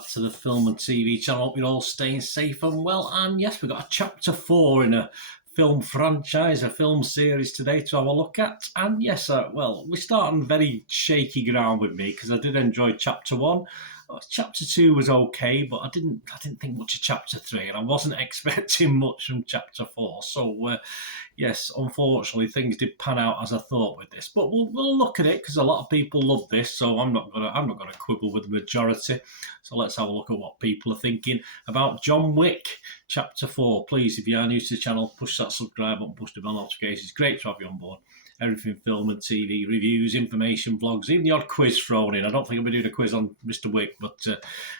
back to the film and TV channel. Hope you're all staying safe and well. And yes, we've got a chapter 4 in a film franchise, a film series today to have a look at. And yes, well, we're starting very shaky ground with me because I did enjoy chapter 1. Chapter 2 was okay, but I didn't think much of chapter 3, and I wasn't expecting much from chapter 4. So yes, unfortunately, things did pan out as I thought with this. But we'll look at it because a lot of people love this, so I'm not gonna quibble with the majority. So let's have a look at what people are thinking about John Wick chapter 4. Please, if you are new to the channel, push that subscribe button, push the bell notifications. It's great to have you on board. Everything film and TV, reviews, information, vlogs, even the odd quiz thrown in. I don't think I'll be doing a quiz on Mr. Wick, but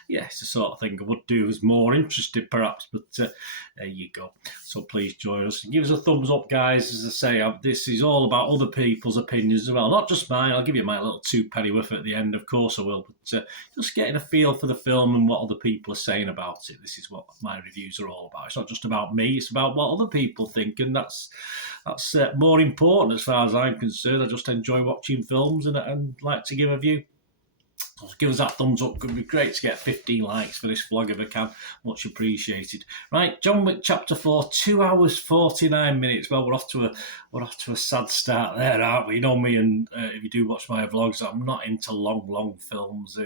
yeah, it's the sort of thing I would do as more interested perhaps, but there you go. So please join us and give us a thumbs up, guys. As I say, this is all about other people's opinions as well, not just mine. I'll give you my little 2 penny worth at the end, of course I will, but just getting a feel for the film and what other people are saying about it. This is what my reviews are all about. It's not just about me, it's about what other people think, and that's more important as far as I'm concerned. I just enjoy watching films and like to give a view. So give us that thumbs up. It would be great to get 15 likes for this vlog if I can. Much appreciated. Right, John Wick chapter 4, 2 hours 49 minutes. Well, we're off to a sad start there, aren't we? You know me, and if you do watch my vlogs, I'm not into long films.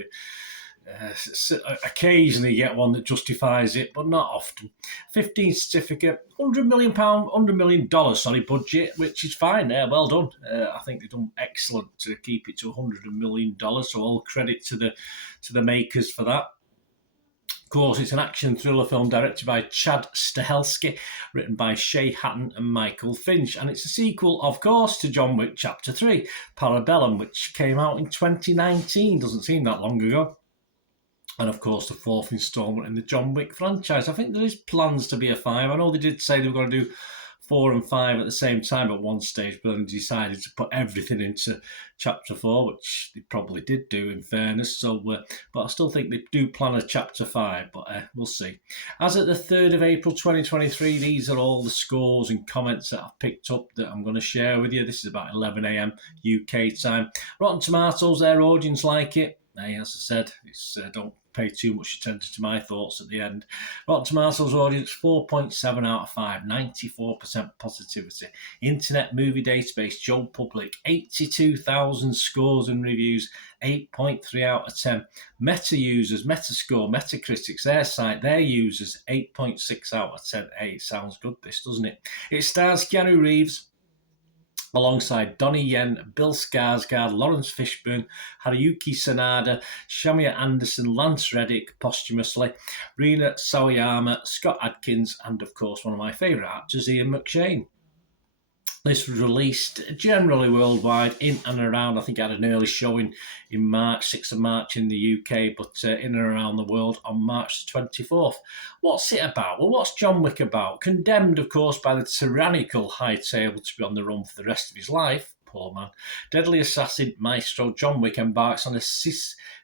Occasionally get one that justifies it, but not often. 15 certificate, £100 million budget, which is fine there. Well done. I think they've done excellent to keep it to $100 million. So all credit to the makers for that. Of course, it's an action thriller film directed by Chad Stahelski, written by Shay Hatton and Michael Finch, and it's a sequel, of course, to John Wick Chapter 3, Parabellum, which came out in 2019. Doesn't seem that long ago. And of course, the 4th instalment in the John Wick franchise. I think there is plans to be a 5. I know they did say they were going to do 4 and 5 at the same time at one stage, but then decided to put everything into chapter 4, which they probably did do, in fairness. So, but I still think they do plan a chapter 5, but we'll see. As at the 3rd of April 2023, these are all the scores and comments that I've picked up that I'm going to share with you. This is about 11 a.m. UK time. Rotten Tomatoes, their audience like it. Hey, as I said, it's don't pay too much attention to my thoughts at the end. Rotten Tomatoes audience, 4.7 out of 5, 94% positivity. Internet Movie Database, Joe Public, 82,000 scores and reviews, 8.3 out of 10. Meta users, Metascore, Metacritics, their site, their users, 8.6 out of 10. Hey, it sounds good, this, doesn't it? It stars Keanu Reeves, alongside Donnie Yen, Bill Skarsgård, Lawrence Fishburne, Haruki Sanada, Shamia Anderson, Lance Reddick posthumously, Rina Sawayama, Scott Adkins, and of course one of my favourite actors, Ian McShane. This was released generally worldwide in and around, I think it had an early showing in March, 6th of March in the UK, but in and around the world on March 24th. What's it about? Well, what's John Wick about? Condemned, of course, by the tyrannical Hightail to be on the run for the rest of his life, poor man, deadly assassin Maestro John Wick embarks on a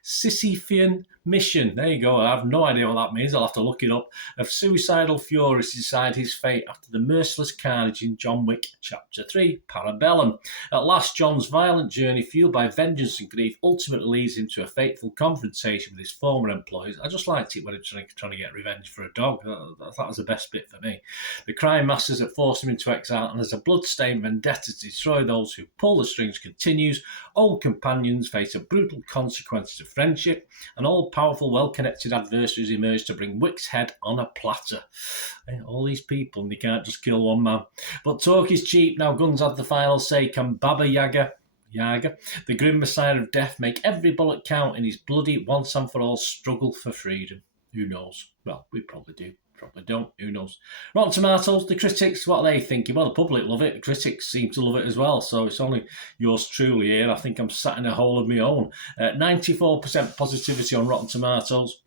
Sisyphean mission. There you go. I have no idea what that means. I'll have to look it up. Of suicidal fury to decide his fate after the merciless carnage in John Wick Chapter 3, Parabellum. At last, John's violent journey, fueled by vengeance and grief, ultimately leads him to a fateful confrontation with his former employees. I just liked it when he was trying to get revenge for a dog. That was the best bit for me. The crime masters that forced him into exile, and as a blood-stained vendetta to destroy those who pull the strings continues, old companions face a brutal consequences of friendship, and all-powerful, well-connected adversaries emerge to bring Wick's head on a platter. All these people, and they can't just kill one man. But talk is cheap. Now guns have the final say. Can Baba Yaga, the grim messiah of death, make every bullet count in his bloody, once and for all struggle for freedom? Who knows? Well, we probably do. Probably don't. Who knows? Rotten Tomatoes, the critics, what are they thinking? Well, the public love it. The critics seem to love it as well. So it's only yours truly here. I think I'm sat in a hole of my own. 94% positivity on Rotten Tomatoes.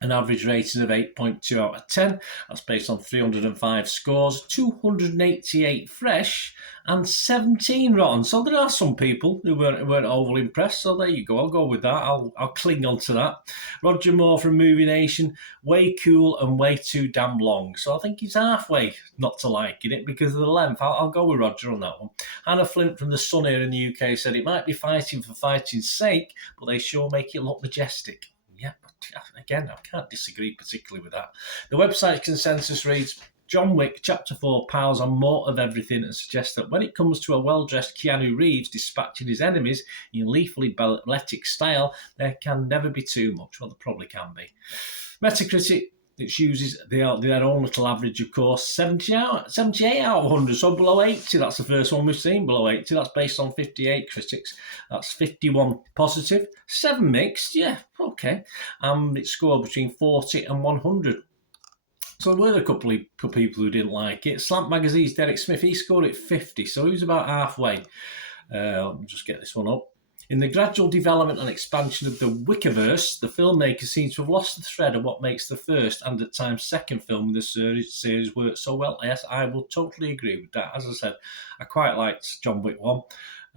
An average rating of 8.2 out of 10. That's based on 305 scores, 288 fresh, and 17 rotten. So there are some people who weren't overly impressed. So there you go. I'll go with that. I'll cling on to that. Roger Moore from Movie Nation, way cool and way too damn long. So I think he's halfway not to liking it because of the length. I'll go with Roger on that one. Hannah Flint from The Sun here in the UK said it might be fighting for fighting's sake, but they sure make it look majestic. Yeah, again, I can't disagree particularly with that. The website's consensus reads, John Wick Chapter 4 piles on more of everything and suggests that when it comes to a well-dressed Keanu Reeves dispatching his enemies in lethally balletic style, there can never be too much. Well, there probably can be. Metacritic, it uses their own little average, of course, 78 out of 100, so below 80. That's the first one we've seen, below 80. That's based on 58 critics. That's 51 positive, 7 mixed, yeah, okay. It scored between 40 and 100. So there were a couple of people who didn't like it. Slant Magazine's Derek Smith, he scored it 50, so he was about halfway. Let me just get this one up. In the gradual development and expansion of the Wikeverse, the filmmaker seems to have lost the thread of what makes the first and at times second film in the series work so well. Yes, I will totally agree with that. As I said, I quite liked John Wick 1.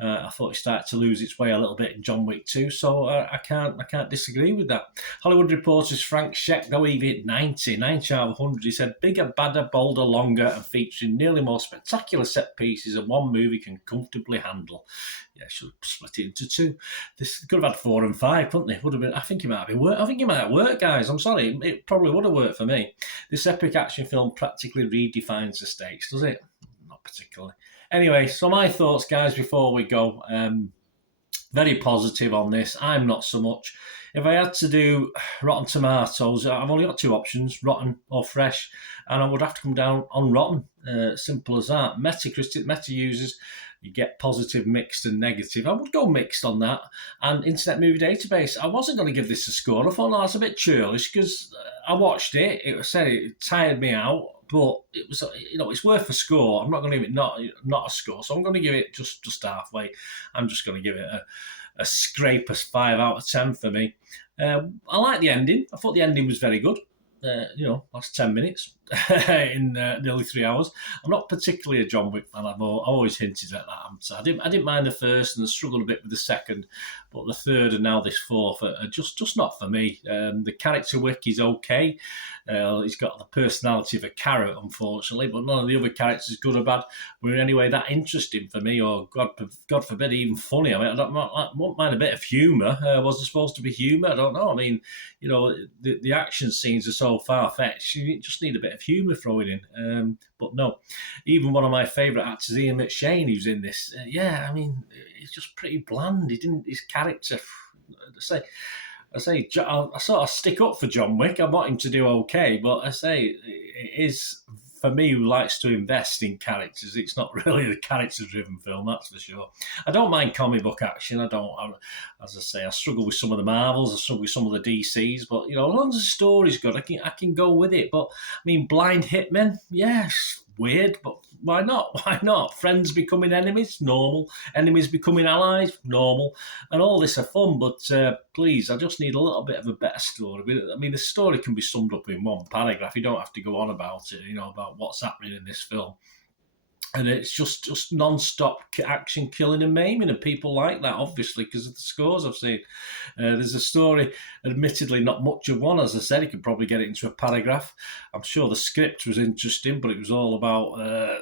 I thought it started to lose its way a little bit in John Wick 2, so I can't disagree with that. Hollywood Reporter's Frank Scheck, though, he hit 90 out of 100. He said, bigger, badder, bolder, longer, and featuring nearly more spectacular set pieces than one movie can comfortably handle. Yeah, should have split it into 2. This could have had 4 and 5, couldn't it? Would have been. I think it might have been work. I think it might have worked, guys. I'm sorry, it probably would have worked for me. This epic action film practically redefines the stakes, does it? Not particularly. Anyway, so my thoughts, guys, before we go. Very positive on this. I'm not so much. If I had to do Rotten Tomatoes, I've only got 2 options, rotten or fresh, and I would have to come down on rotten. Simple as that. Metacritic, Meta users, you get positive, mixed, and negative. I would go mixed on that. And Internet Movie Database, I wasn't going to give this a score. I thought, no, that's a bit churlish because I watched it. It tired me out. But it was, it's worth a score. I'm not going to give it not a score, so I'm going to give it just halfway. I'm just going to give it a scrape, a 5 out of 10 for me. I like the ending. I thought the ending was very good. Last 10 minutes in nearly 3 hours. I'm not particularly a John Wick fan. I've always hinted at that. So I didn't mind the first and I struggled a bit with the second, but the third and now this fourth are just not for me. The character Wick is okay. He's got the personality of a carrot, unfortunately, but none of the other characters, good or bad, were in any way that interesting for me, or God forbid, even funny. I mean, I won't mind a bit of humour. Was there supposed to be humour? I don't know. I mean, the action scenes are so far-fetched. You just need a bit of humour thrown in. But no, even one of my favourite actors, Ian McShane, who's in this, he's just pretty bland. His character, I sort of stick up for John Wick. I want him to do okay, but I say it is, for me, who likes to invest in characters, it's not really a character-driven film, that's for sure. I don't mind comic book action. As I say, I struggle with some of the Marvels, I struggle with some of the DCs, but, as long as the story's good, I can go with it. But, I mean, blind hitmen, yes, weird, but why not? Why not? Friends becoming enemies, normal. Enemies becoming allies, normal. And all this are fun, but please, I just need a little bit of a better story. I mean, the story can be summed up in one paragraph. You don't have to go on about it, about what's happening in this film. And it's just non-stop action, killing and maiming, and people like that, obviously, because of the scores I've seen. There's a story, admittedly not much of one, as I said, you could probably get it into a paragraph. I'm sure the script was interesting, but it was all about,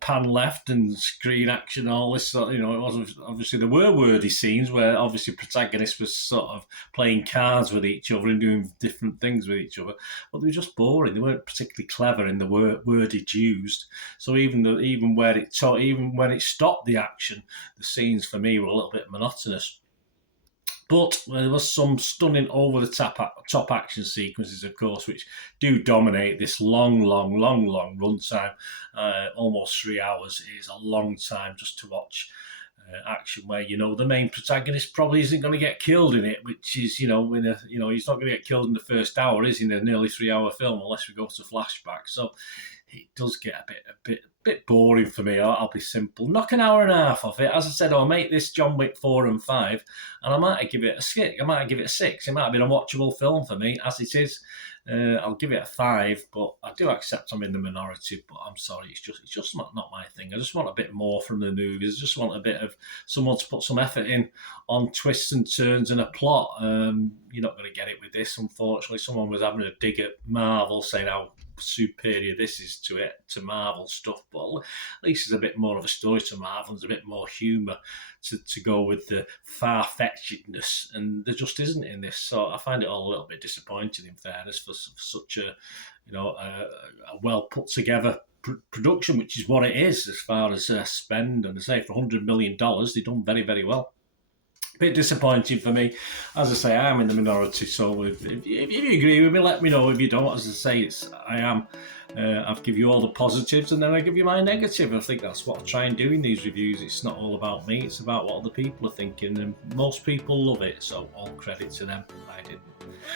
pan left and screen action and all this sort. It wasn't, obviously there were wordy scenes where obviously protagonists was sort of playing cards with each other and doing different things with each other, but they were just boring. They weren't particularly clever in the wordage used. So even when it stopped the action, the scenes for me were a little bit monotonous. But there was some stunning over-the-top action sequences, of course, which do dominate this long runtime. Almost 3 hours. It is a long time just to watch action where, the main protagonist probably isn't going to get killed in it, which is, he's not going to get killed in the first hour, is he, in a nearly 3 hour film, unless we go to flashback. So it does get a bit boring for me. I'll be simple. Knock an hour and a half off it. As I said, I'll make this John Wick 4 and 5, and I might give it a 6. I might give it a 6. It might have been a watchable film for me, as it is. I'll give it a 5, but I do accept I'm in the minority. But I'm sorry, it's just not my thing. I just want a bit more from the movies. I just want a bit of someone to put some effort in on twists and turns and a plot. You're not going to get it with this, unfortunately. Someone was having a dig at Marvel, saying how superior this is to Marvel stuff, but at least there's a bit more of a story to Marvel. There's a bit more humour to go with the far-fetchedness, and there just isn't in this. So I find it all a little bit disappointing, in fairness, for such a a well put together production, which is what it is as far as spend. And I say, for $100 million, they've done very, very well. A bit disappointing for me. As I say, I am in the minority, so if you agree with me, let me know. If you don't, as I say, I've give you all the positives, and then I give you my negative. I think that's what I try and do in these reviews. It's not all about me, it's about what other people are thinking, and most people love it, so all credit to them. I didn't.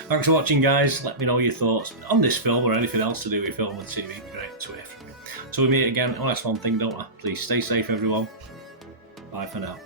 Thanks for watching, guys. Let me know your thoughts on this film or anything else to do with film and TV. Great to hear from you. So we meet again. Oh, that's one thing, don't I? Please stay safe, everyone. Bye for now.